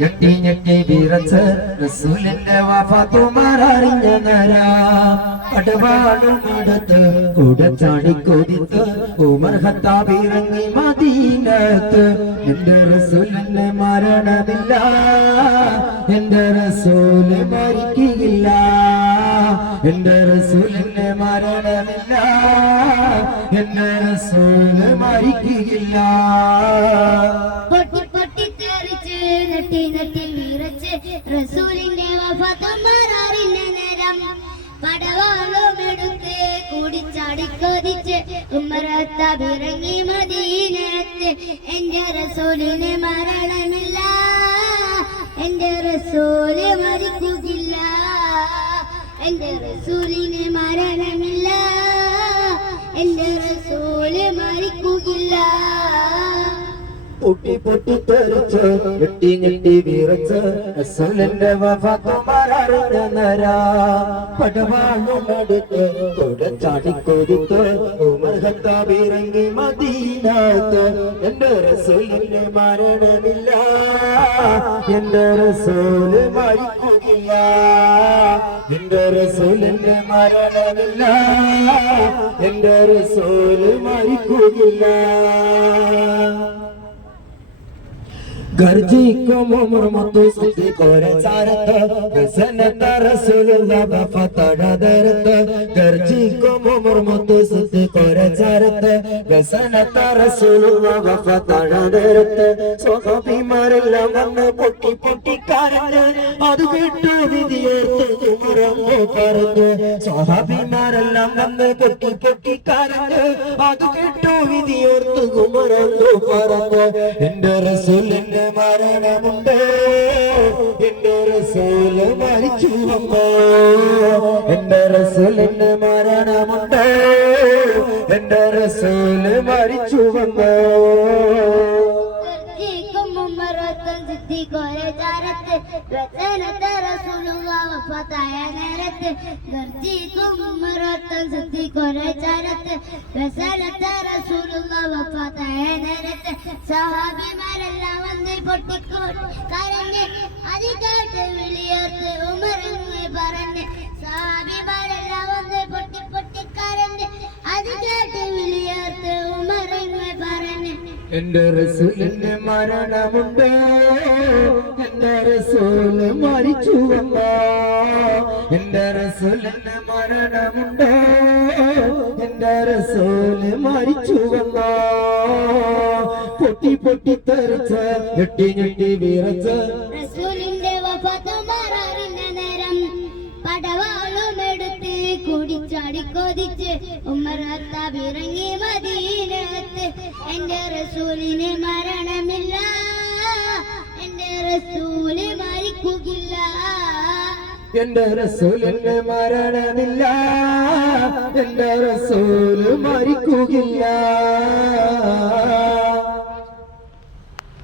ഞെട്ടി ഞെട്ടി വിറച്ച് റസൂലിന്റെ വഫാത്തുമാരറിഞ്ഞ നേരം അടവാടും അടുത്ത് കൂടെ ചാടി കൊതിത്ത് ഉമർ ഖത്താബ് ഇറങ്ങി മദീനത്ത്. എന്റെ റസൂലിന്റെ മരണമില്ല, എന്റെ റസൂല് മരിക്കുകയില്ല, എന്റെ റസൂലിന്റെ മരണമില്ല, എന്റെ റസൂല് മരിക്കുകയില്ല. നെട്ടി നെട്ടി വിറച്ച് റസൂലിന്റെ വഫാത്തുമാരറിഞ്ഞ നേരം പടവാളും എടുത്ത് കൂടിച്ചാടി കൊതിച്ച് ഉമർ ഖത്താബ് ഇറങ്ങി മദീനത്ത്. എന്റെ റസൂലിന് മരണമില്ല, എന്റെ റസൂല് മരിക്കുകയില്ല, എന്റെ റസൂലിന് മരണമില്ല, എന്റെ റസൂല് മരിക്കുകയില്ല. പൊട്ടി പൊട്ടി തെറിച്ച് ഞെട്ടി ഞെട്ടി വിറച്ച് റസൂലിന്റെ വഫാത്തുമാരറിഞ്ഞ നേരം പടവാളും എടുത്ത് കൂടെ ചാടി കൊതിത്ത് ഉമർ ഖത്താബ് ഇറങ്ങി മദീനത്ത്. എന്റെ റസൂലിന് മരണമില്ല, എന്റെ റസൂല് മരിക്കുകയില്ല, എന്റെ റസൂലിന് മരണമില്ല, എന്റെ റസൂല് മരിക്കുകയില്ല. ഗർജിക്കും ഉമർ മുത്തു സിദ്ദീഖോരെ ചാരത്ത് ഹസനത്ത റസൂലുള്ളാഹ് വഫാത്തടദരത്ത്. ഗർജിക്കും ഉമർ മുത്തു സിദ്ദീഖോരെ ചാരത്ത് ഹസനത്ത റസൂലുള്ളാഹ് വഫാത്തടദരത്ത്. സ്വഹാബിമാരെല്ലാം വന്ന് പൊട്ടി പൊട്ടി കരഞ്ഞ് അത് കേട്ടു വിധിയോർത്ത് ഉമറങ്ങ് പറഞ്ഞു. സ്വഹാബിമാരെല്ലാം വന്ന് പൊട്ടി പൊട്ടി കരഞ്ഞ് അത് കേട്ടു വിധിയോർത്ത് ഉമറങ്ങ് പറഞ്ഞു. എന്റെ റസൂലിന്റെ മരണമുണ്ട്, എന്റെ റസൂല് മരിച്ചുവെന്നോ, എന്റെ റസൂലിന് മരണമുണ്ട്, എന്റെ റസൂല് മരിച്ചുവെന്നോ. സിദ്ദീഖോരെ ചാരത്ത് വസനത്ത റസൂലുള്ളാഹ് വഫാത്തായ നേരത്ത്. ഗർജിക്കും ഉമർ സിദ്ദീഖോരെ ചാരത്ത് വസനത്ത റസൂലുള്ളാഹ് വഫാത്തായ നേരത്ത്. സഹാബിമാരെല്ലാം വന്ന് പൊട്ടിക്കോടി കരഞ്ഞ് അത് കേട്ട് വിളിയോർത്ത് ഉമർ പറഞ്ഞ്. സഹാബിമാരെല്ലാം വന്ന് പൊട്ടി പൊട്ടി കരഞ്ഞ് അത് കേട്ട് വിളിയോർത്ത് ഉമർ പറഞ്ഞ്. എന്റെ റസൂലിന് മരണമുണ്ട്, എന്റെ റസൂല് മരിച്ചുവെന്നോ, എന്റെ റസൂലിന് മരണമുണ്ട്, എന്റെ റസൂല് മരിച്ചുവെന്നോ. പൊട്ടി പൊട്ടി തെറിച്ച് ഞെട്ടി ഞെട്ടി വിറച്ച് റസൂലിന്റെ വഫാത്തുമാരറിഞ്ഞ നേരം പടവാളും എടുത്ത് കൂടിച്ചാടി കൊതിച്ച് ഉമർ ഖത്താബ് ഇറങ്ങി മദീനത്ത്. എന്റെ റസൂലിന് മരണമില്ല, എന്റെ റസൂല് മരിക്കുകയില്ല, എന്റെ റസൂലിന് മരണമില്ല, എന്റെ റസൂല് മരിക്കുകയില്ല.